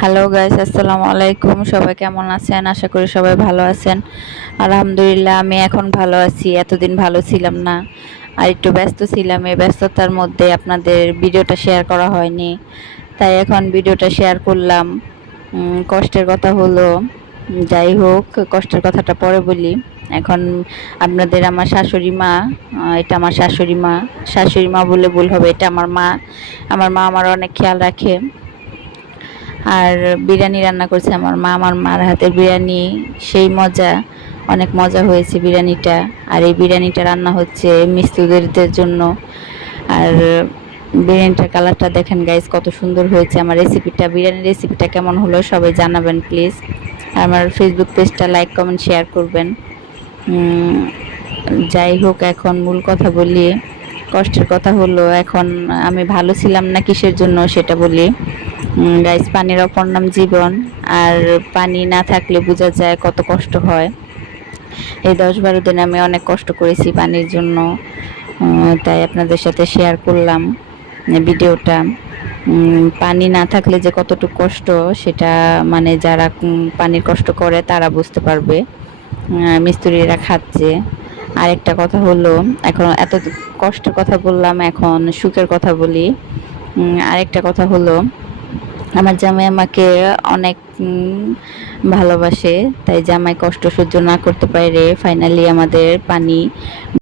Hello guys, আসসালামু আলাইকুম। সবাই কেমন আছেন? আশা করি সবাই ভালো আছেন। আলহামদুলিল্লাহ আমি এখন ভালো আছি। এতদিন ভালো ছিলাম না, আর একটু ব্যস্ত ছিলাম। এই ব্যস্ততার মধ্যে আপনাদের ভিডিওটা শেয়ার করা হয়নি, তাই এখন ভিডিওটা শেয়ার করলাম। কষ্টের কথা হলো, যাই হোক, কষ্টের কথাটা পরে বলি। এখন আপনাদের আমার শাশুড়ি মা, এটা আমার শাশুড়ি মা। শাশুড়ি মা বলে ভুল হবে, এটা আমার মা। আমার মা আমার অনেক খেয়াল রাখে। আর বিরিয়ানি রান্না করছে আমার মা। আমার মার হাতের বিরিয়ানি সেই মজা, অনেক মজা হয়েছে বিরিয়ানিটা। আর এই বিরিয়ানিটা রান্না হচ্ছে মিস্ত্রিদের জন্য। আর বিরিয়ানিটার কালারটা দেখেন গাইস, কত সুন্দর হয়েছে। আমার রেসিপিটা, বিরিয়ানির রেসিপিটা কেমন হলো সবাই জানাবেন প্লিজ। আমার ফেসবুক পেজটা লাইক কমেন্ট শেয়ার করবেন। যাই হোক, এখন মূল কথা বলি। কষ্টের কথা হলো, এখন আমি ভালো ছিলাম না কিসের জন্য সেটা বলি। গাইস, পানির অপর নাম জীবন। আর পানি না থাকলে বোঝা যায় কত কষ্ট হয়। এই 10-12 দিন আমি অনেক কষ্ট করেছি পানির জন্য। তাই আপনাদের সাথে শেয়ার করলাম ভিডিওটা। পানি না থাকলে যে কতটুকু কষ্ট, সেটা মানে যারা পানির কষ্ট করে তারা বুঝতে পারবে। মিস্ত্রিরা খাচ্ছে। আরেকটা কথা হলো, এখন এত কষ্টের কথা বললাম, এখন সুখের কথা বলি। আরেকটা কথা হলো, আমার জামাই আমাকে অনেক ভালোবাসে। তাই জামাই কষ্ট সহ্য না করতে পারে ফাইনালি আমাদের পানি